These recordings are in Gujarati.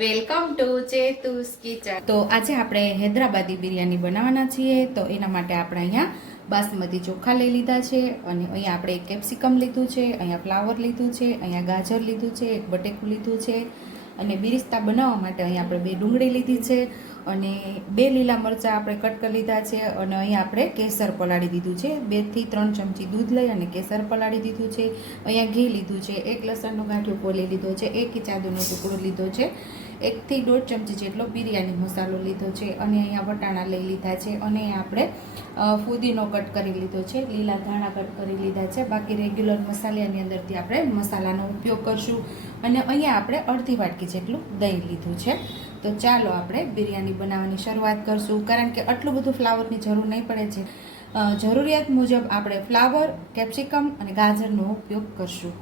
Welcome to ચેતુસ kitchen. તો આજે આપણે હૈદરાબાદી બિરયાની બનાવવાના છીએ। તો એના માટે આપણે અહીંયા બાસમતી ચોખા લઈ લીધા છે અને અહીંયા આપણે એક કેપ્સિકમ લીધું છે, અહીંયા ફ્લાવર લીધું છે, અહીંયા ગાજર લીધું છે, એક બટેકું લીધું છે અને બિરિસ્તા બનાવવા માટે અહીંયા આપણે 2 ડુંગળી લીધી છે અને 2 લીલા મરચાં આપણે કટ કરી લીધા છે અને અહીંયા આપણે કેસર પલાળી દીધું છે। 2 થી 3 ચમચી દૂધ લઈ અને કેસર પલાળી દીધું છે। અહીંયા ઘી લીધું છે, 1 લસણનો ગાંઠિયો ફોલી લીધો છે, 1 ઇંચ આદુનો ટુકડો લીધો છે, 1 થી 1.5 ચમચી જેટલો બિરયાની મસાલો લીધો છે અને અહીંયા વટાણા લઈ લીધા છે અને આપણે ફુદીનો કટ કરી લીધો છે, લીલા ધાણા કટ કરી લીધા છે। બાકી રેગ્યુલર મસાલાની અંદરથી આપણે મસાલાનો ઉપયોગ કરશું અને અહીંયા આપણે અડધી વાટકી જેટલું દહીં લીધું છે। તો ચાલો આપણે બિરયાની બનાવવાની શરૂઆત કરશું, કારણ કે આટલું બધું ફ્લાવરની જરૂર નહીં પડે છે। જરૂરિયાત મુજબ આપણે ફ્લાવર, કેપ્સિકમ અને ગાજરનો ઉપયોગ કરશું।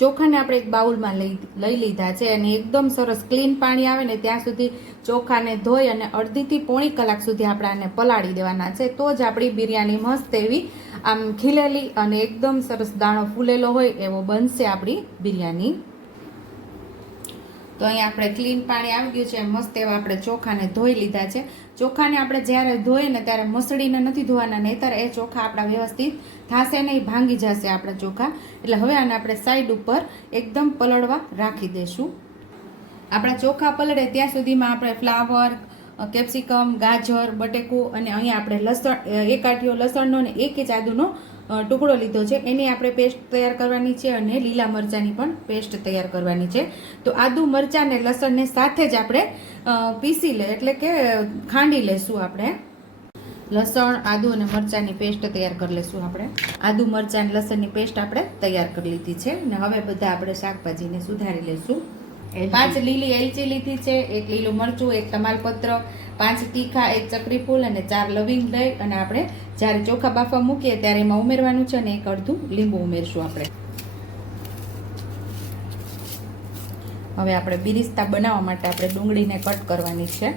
ચોખાને આપણે એક બાઉલમાં લઈ લીધા છે અને એકદમ સરસ ક્લીન પાણી આવે ને ત્યાં સુધી ચોખાને ધોઈ અને અડધીથી પોણી કલાક સુધી આપણે આને પલાળી દેવાના છે। તો જ આપણી બિરયાની મસ્ત એવી આમ ખીલેલી અને એકદમ સરસ દાણો ફૂલેલો હોય એવો બનશે આપણી બિરયાની। તો અહીંયા આપણે ક્લીન પાણી આવી ગયું છે, મસ્ત એવા આપણે ચોખાને ધોઈ લીધા છે। ચોખાને આપણે જ્યારે ધોઈએ ને ત્યારે મસળીને નથી ધોવાના, નહીંતર એ ચોખા આપણા વ્યવસ્થિત થશે નહીં, ભાંગી જશે આપણા ચોખા। એટલે હવે આને આપણે સાઈડ ઉપર એકદમ પલળવા રાખી દઈશું। આપણા ચોખા પલળે ત્યાં સુધીમાં આપણે ફ્લાવર, કેપ્સિકમ, ગાજર, બટેકું અને અહીંયા આપણે લસણ, 1 આંટીયો લસણનો અને 1 ઇંચ આદુનો ટુકડો લીધો છે, એની આપણે પેસ્ટ તૈયાર કરવાની છે અને લીલા મરચાંની પણ પેસ્ટ તૈયાર કરવાની છે। તો આદુ, મરચાં અને લસણને સાથે જ આપણે પીસી લે એટલે કે ખાંડી લેશું। આપણે લસણ, આદુ અને મરચાંની પેસ્ટ તૈયાર કરી લેશું। આપણે આદુ, મરચાં અને લસણની પેસ્ટ આપણે તૈયાર કરી લીધી છે અને હવે બધા આપણે શાકભાજીને સુધારી લેશું। 5 લીલી એલચી લીધી છે, 1 લીલું મરચું, 1 તમાલપત્ર, 5 તીખા, 1 ચકરી ફૂલ અને 4 લવિંગ લઈ અને આપણે જ્યારે ચોખા બાફવા મૂકીએ ત્યારે એમાં ઉમેરવાનું છે અને 1 અડધું લીંબુ ઉમેરશું આપણે। હવે આપણે બિરિસ્તા બનાવવા માટે આપણે ડુંગળીને કટ કરવાની છે।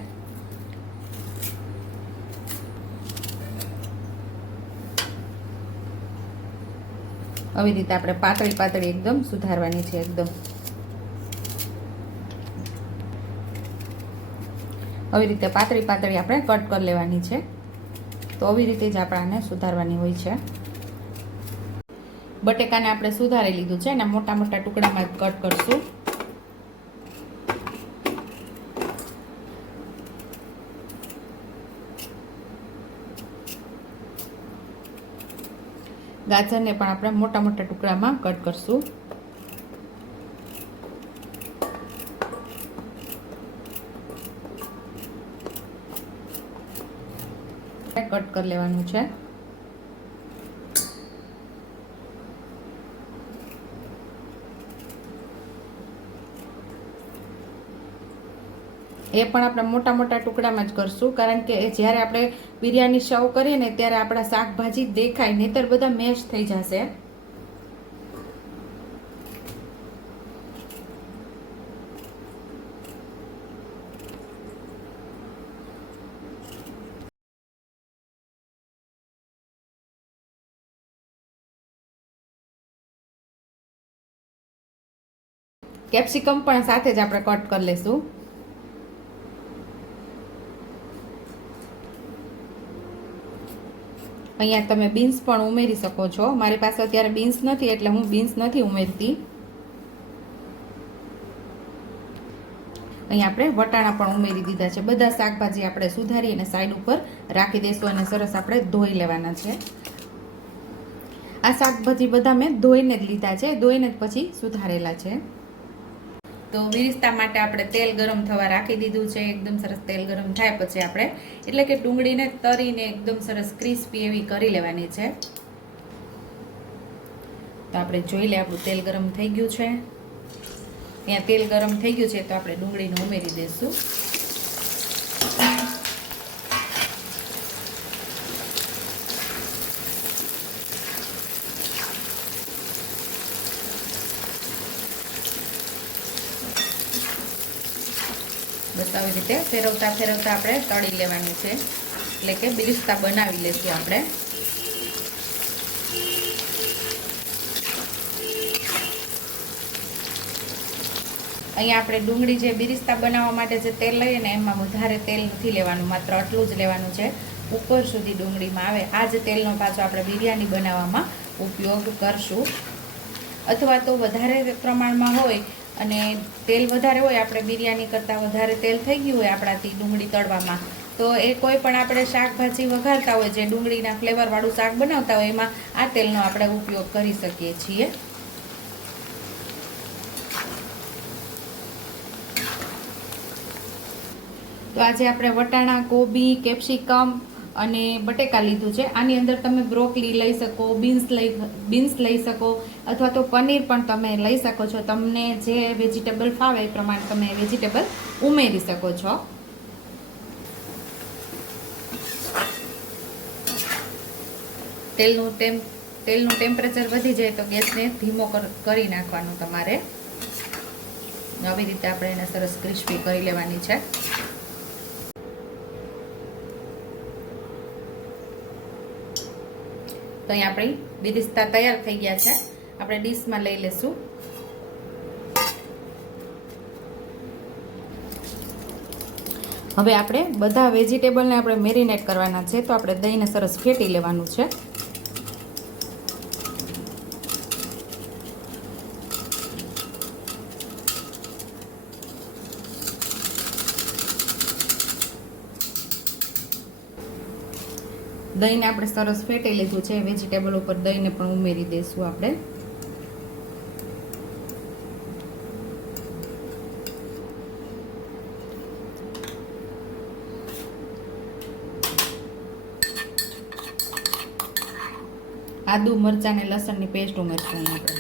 આવી રીતે આપણે પાતળી પાતળી એકદમ સુધારવાની છે। એકદમ આવી રીતે પાતળી પાતળી આપણે કટ કરી લેવાની છે। તો આવી રીતે જ આપણે સુધારવાની હોય છે। બટેકાને આપણે સુધારી લીધું છે અને મોટા મોટા ટુકડામાં કટ કરશું। ગાજરને પણ આપણે મોટા મોટા ટુકડામાં કટ કરશું। કટ કરી લેવાનું છે। એ પણ આપણે મોટા મોટા ટુકડામાં જ કરશું, કારણ કે જ્યારે આપણે બિરયાની સર્વ કરીએ ને ત્યારે આપણા શાકભાજી દેખાય, નહીતર બધા મેશ થઈ જશે। કેપ્સિકમ પણ સાથે જ આપણે કટ કરી લેશું। અહીંયા તમે બીન્સ પણ ઉમેરી શકો છો, મારી પાસે અત્યારે બીન્સ નથી એટલે હું બીન્સ નથી ઉમેરતી। અહીંયા આપણે વટાણા પણ ઉમેરી દીધા છે। બધા શાકભાજી આપણે સુધારી અને સાઈડ ઉપર રાખી દઈશું અને સરસ આપણે ધોઈ લેવાના છે। આ શાકભાજી બધા મેં ધોઈને જ લીધા છે, ધોઈને જ પછી સુધારેલા છે। તો બિરિસ્તા માટે આપણે તેલ ગરમ થવા રાખી દીધું છે। એકદમ સરસ તેલ ગરમ થાય પછી આપણે એટલે કે ડુંગળીને તરીને એકદમ સરસ ક્રિસ્પી એવી કરી લેવાની છે। તો આપણે જોઈ લે આપણું તેલ ગરમ થઈ ગયું છે। અહીંયા તેલ ગરમ થઈ ગયું છે તો આપણે ડુંગળીને ઉમેરી દઈશું। બસ આવી રીતે ફેરવતા ફેરવતા આપણે તળી લેવાની છે, એટલે કે બિરિસ્તા બનાવી લેશું આપણે। અહીંયા આપણે ડુંગળી જે બિરિસ્તા બનાવવા માટે જે તેલ લઈએ ને એમાં વધારે તેલ નથી લેવાનું, માત્ર આટલું જ લેવાનું છે. ઉપર સુધી ડુંગળીમાં આવે આ જ તેલનો પાછો આપણે બિરયાની બનાવવામાં ઉપયોગ કરશું. અથવા તો વધારે પ્રમાણમાં હોય અને તેલ વધારે હોય, આપણે બિરયાની કરતાં વધારે તેલ થઈ ગયું હોય આપણાથી ડુંગળી તળવામાં, તો એ કોઈ પણ આપણે શાકભાજી વઘારતા હોય, જે ડુંગળીના ફ્લેવરવાળું શાક બનાવતા હોય, એમાં આ તેલનો આપણે ઉપયોગ કરી શકીએ છીએ. તો આજે આપણે વટાણા, કોબી, કેપ્સિકમ અને બટેકા લીધું છે. આની અંદર તમે બ્રોકલી લઈ શકો, બીન્સ લઈ શકો, અથવા તો પનીર પણ તમે લઈ શકો છો. તમને જે વેજીટેબલ ફાવે એ પ્રમાણે તમે વેજીટેબલ ઉમેરી શકો છો. તેલનું ટેમ્પરેચર વધી જાય તો ગેસને ધીમો કરી નાખવાનો તમારે. આવી રીતે આપણે એને સરસ ક્રિસ્પી કરી લેવાની છે. તો અહીં આપણી બિરિસ્તા તૈયાર થઈ ગયા છે. આપણે ડીશમાં લઈ લેશું. હવે આપણે બધા વેજીટેબલને આપણે મેરિનેટ કરવાના છે. તો આપણે દહીંને સરસ ફેટી લેવાનું છે. દહીંને આપણે સરસ ફેટી લીધું છે. વેજીટેબલ ઉપર દહીંને પણ ઉમેરી દઈશું આપણે. આદુ, મરચાં અને લસણની પેસ્ટ ઉમેરશું આપણે.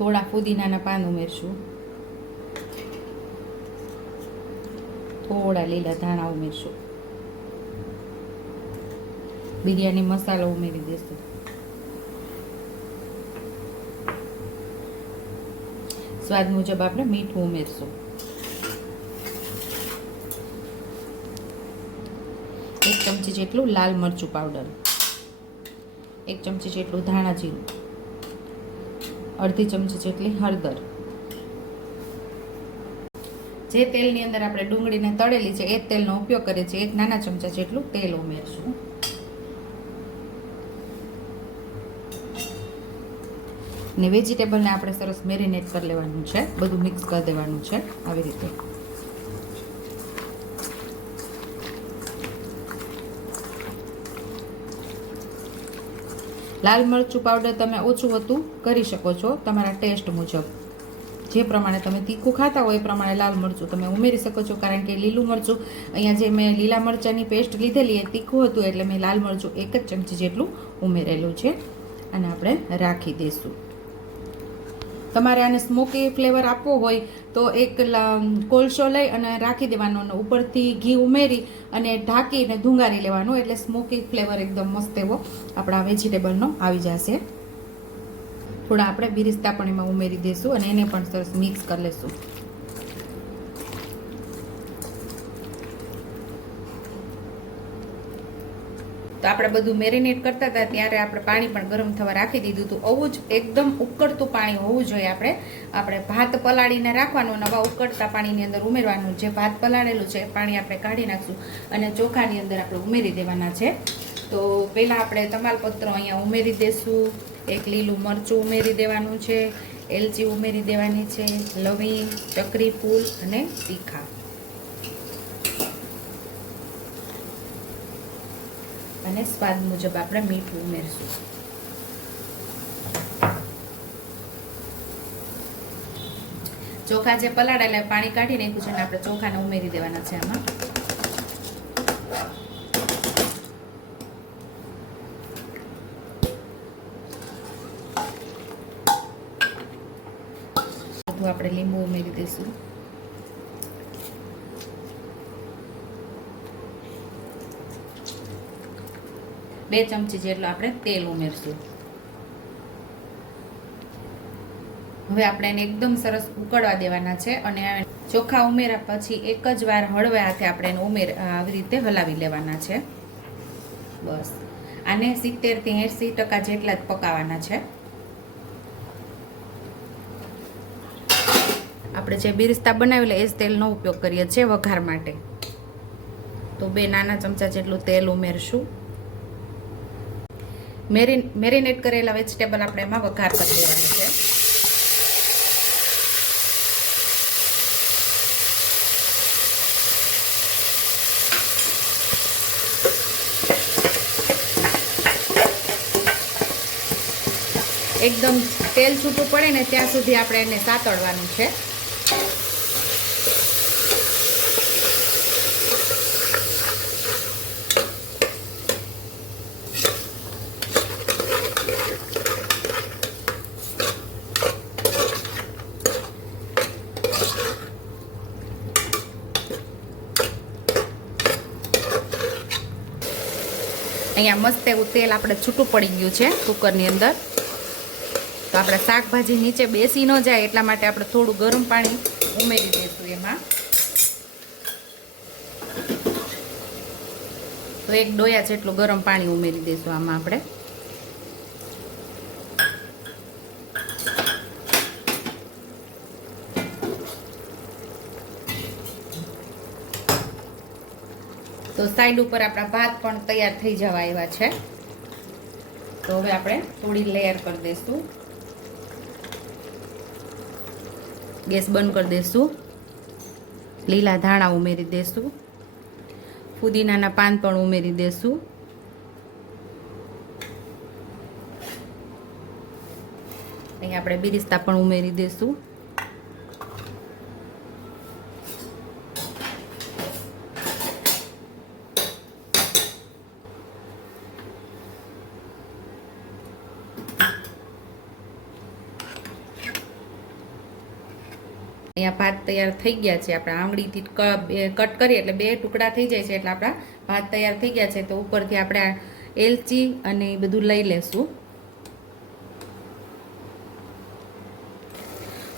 થોડા ફુદીનાના પાન ઉમેરશું. થોડા લીલા ધાણા ઉમેરશું. બિરયાની મસાલો ઉમેરી દઈશું. સ્વાદ મુજબ આપણે મીઠું ઉમેરશું. 1 ચમચી જેટલું લાલ મરચું પાવડર, 1 ચમચી જેટલું ધાણા જીરું, અડધી ચમચી જેટલી હળદર. જે તેલની અંદર આપણે ડુંગળીને તળેલી છે એ જ તેલનો ઉપયોગ કરીએ છીએ. 1 નાના ચમચા જેટલું તેલ ઉમેરશું. ને વેજીટેબલને આપણે સરસ મેરિનેટ કરી લેવાનું છે. બધું મિક્સ કરી દેવાનું છે આવી રીતે. લાલ મરચું પાવડર તમે ઓછું વધતું કરી શકો છો તમારા ટેસ્ટ મુજબ. જે પ્રમાણે તમે તીખું ખાતા હોય એ પ્રમાણે લાલ મરચું તમે ઉમેરી શકો છો. કારણ કે લીલું મરચું, અહીંયા જે મેં લીલા મરચાંની પેસ્ટ લીધેલી એ તીખું હતું એટલે મેં લાલ મરચું 1 જ ચમચી જેટલું ઉમેરેલું છે. અને આપણે રાખી દઈશું. તમારે આને સ્મોકી ફ્લેવર આપવો હોય તો એક કોલસો લઈ અને રાખી દેવાનો, અને ઉપરથી ઘી ઉમેરી અને ઢાંકીને ધુંગારી લેવાનું. એટલે સ્મોકી ફ્લેવર એકદમ મસ્ત એવો આપણા વેજીટેબલનો આવી જશે. થોડા આપણે બિરિસ્તા પણ એમાં ઉમેરી દઈશું અને એને પણ સરસ મિક્સ કરી લઈશું. તો આપણે બધું મેરિનેટ કરતા હતા ત્યારે આપણે પાણી પણ ગરમ થવા રાખી દીધું હતું. આવું જ એકદમ ઉકળતું પાણી હોવું જોઈએ. આપણે ભાત પલાળીને રાખવાનું, નવા ઉકળતા પાણીની અંદર ઉમેરવાનું. જે ભાત પલાળેલું છે પાણી આપણે કાઢી નાખશું અને ચોખાની અંદર આપણે ઉમેરી દેવાના છે. તો પહેલાં આપણે તમાલપત્ર અહીંયા ઉમેરી દઈશું. 1 લીલું મરચું ઉમેરી દેવાનું છે, એલચી ઉમેરી દેવાની છે, લવિંગ, ચકરી ફૂલ અને તીખા. અને સ્વાદ મુજબ આપણે મીઠું ઉમેરશું. ચોખા જે પલાળેલા પાણી કાઢી નાખ્યું છે અને આપણે ચોખાને ઉમેરી દેવાના છે આમાં. આપણે લીંબુ ઉમેરી દઈશું. બે ચમચી જેટલું આપણે તેલ ઉમેરશું. હવે આપણે એને એકદમ સરસ ઉકળવા દેવાના છે અને ચોખા ઉમેર્યા પછી એક જ વાર હળવે હાથે આપણે એને આવી રીતે હલાવી લેવાના છે. બસ આને 70 થી 80% જેટલા જ પકાવવાના છે. આપણે જે બિરસ્તા બનાવેલા એ જ તેલનો ઉપયોગ કરીએ છીએ વઘાર માટે. તો 2 નાના ચમચા જેટલું તેલ ઉમેરશું. મેરિનેટ કરેલા વેજીટેબલ આપણે એમાં વઘાર કરી દેવાનું છે. એકદમ તેલ છૂટું પડે ને ત્યાં સુધી આપણે એને સાતળવાનું છે. અહીંયા મસ્ત એવું તેલ આપણે છૂટું પડી ગયું છે કુકરની અંદર. તો આપણે શાકભાજી નીચે બેસી ન જાય એટલા માટે આપણે થોડું ગરમ પાણી ઉમેરી દઈશું એમાં. તો 1 ડોયા જેટલું ગરમ પાણી ઉમેરી દઈશું આમાં આપણે. તો સાઈડ ઉપર આપણા ભાત પણ તૈયાર થઈ જવા આવ્યા છે. તો હવે આપણે થોડી લેયર કરી દઈશું. ગેસ બંધ કરી દઈશું. લીલા ધાણા ઉમેરી દઈશું. ફુદીનાના પાન પણ ઉમેરી દઈશું. અહીં આપણે બિરિસ્તા પણ ઉમેરી દઈશું. અહીંયા ભાત તૈયાર થઈ ગયા છે. આપણે આંગળીથી કટ કરીએ એટલે 2 ટુકડા થઈ જાય છે એટલે આપણા ભાત તૈયાર થઈ ગયા છે. તો ઉપરથી આપણે એલચી અને એ બધું લઈ લેશું.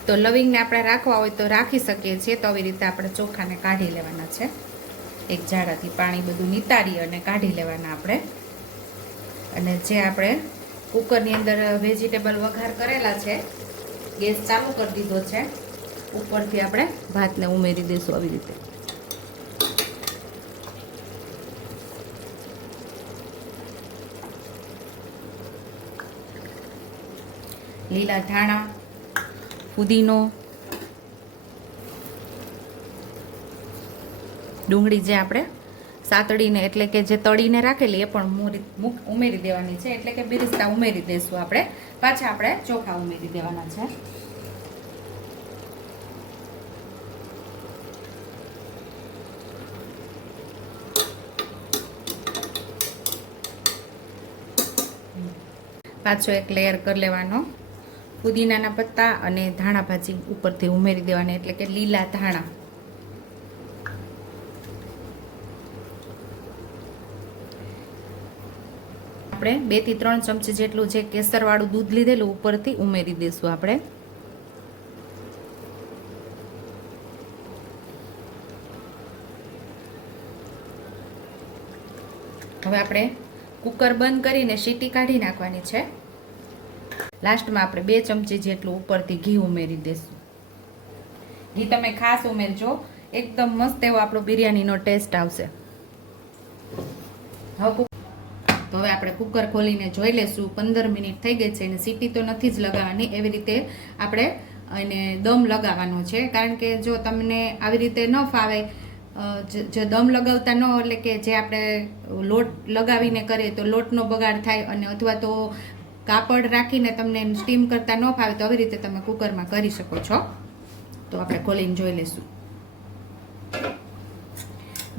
તો લવિંગને આપણે રાખવા હોય તો રાખી શકીએ છીએ. તો આવી રીતે આપણે ચોખાને કાઢી લેવાના છે. એક જાડાથી પાણી બધું નિતારી અને કાઢી લેવાના આપણે. અને જે આપણે કુકરની અંદર વેજીટેબલ વઘાર કરેલા છે, ગેસ ચાલુ કરી દીધો છે. ઉપરથી આપણે ભાતને ઉમેરી દઈશું આવી રીતે. લીલા ધાણા, ફુદીનો, ડુંગળી જે આપણે સાતળીને એટલે કે જે તળીને રાખેલી એ પણ ઉમેરી દેવાની છે. એટલે કે બિરિસ્તા ઉમેરી દઈશું આપણે. પાછા આપણે ચોખા ઉમેરી દેવાના છે. પાછો એક લેયર કરી લેવાનો. પુદીનાના પત્તા અને ધાણા ભાજી ઉપરથી ઉમેરી દેવાના, એટલે કે લીલા ધાણા. આપણે 2 થી 3 ચમચી જેટલું જે કેસરવાળું દૂધ લીધેલું ઉપરથી ઉમેરી દઈશું આપણે. હવે આપણે કુકર બંધ કરીને સીટી કાઢી નાખવાની છે. લાસ્ટમાં આપણે 2 ચમચી જેટલું ઉપરથી ઘી ઉમેરી દઈશું. ઘી તમે ખાસ ઉમેરજો, એકદમ મસ્ત એવો આપણો બિરયાનીનો ટેસ્ટ આવશે. તો હવે આપણે કુકર ખોલીને જોઈ લેશું. 15 મિનિટ થઈ ગઈ છે અને સીટી તો નથી જ લગાવવાની. એવી રીતે આપણે એને દમ લગાવવાનો છે. કારણ કે જો તમને આવી રીતે ન ફાવે, જો દમ લગાવતા ન, એટલે કે જે આપણે લોટ લગાવીને કરીએ તો લોટનો બગાડ થાય, અને અથવા તો કાપડ રાખીને તમને સ્ટીમ કરતા ન ફાવે તો આવી રીતે તમે કુકરમાં કરી શકો છો. તો આપણે ખોલીને જોઈ લઈશું.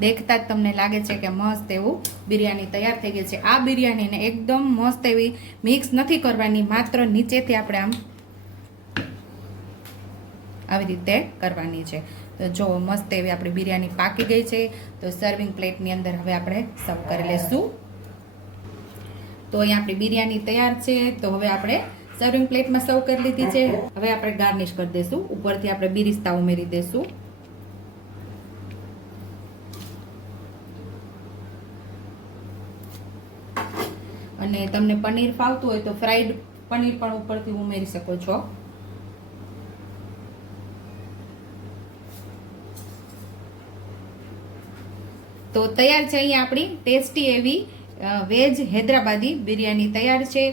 દેખતા જ તમને લાગે છે કે મસ્ત એવું બિરયાની તૈયાર થઈ ગઈ છે. આ બિરયાનીને એકદમ મસ્ત એવી મિક્સ નથી કરવાની, માત્ર નીચેથી આપણે આમ આવી રીતે કરવાની છે. તો જો મસ્ત એવી આપણી બિરયાની પાકી ગઈ છે. તો સર્વિંગ પ્લેટની અંદર હવે આપણે સર્વ કરી લઈશું. તો અહીંયા આપણી બિરયાની તૈયાર છે. તો હવે આપણે સર્વિંગ પ્લેટમાં સર્વ કરી લીધી છે. હવે આપણે ગાર્નિશ કરી દઈશું. ઉપરથી આપણે બિરિસ્તા ઉમેરી દઈશું. અને તમને પનીર ફાવતું હોય તો ફ્રાઈડ પનીર પણ ઉપરથી ઉમેરી શકો છો. તો તૈયાર છે અહીંયા આપણી ટેસ્ટી એવી વેજ હૈદરાબાદી બિરયાની તૈયાર છે.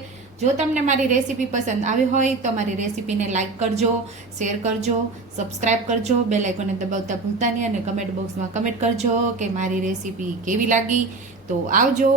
જો તમને મારી રેસીપી પસંદ આવી હોય તો મારી રેસીપીને લાઇક કરજો, શેર કરજો, સબસ્ક્રાઈબ કરજો, બેલ આઇકોનને દબાવતા ભૂલતા નહીં અને કમેન્ટ બોક્સમાં કમેન્ટ કરજો કે મારી રેસીપી કેવી લાગી. તો આવજો.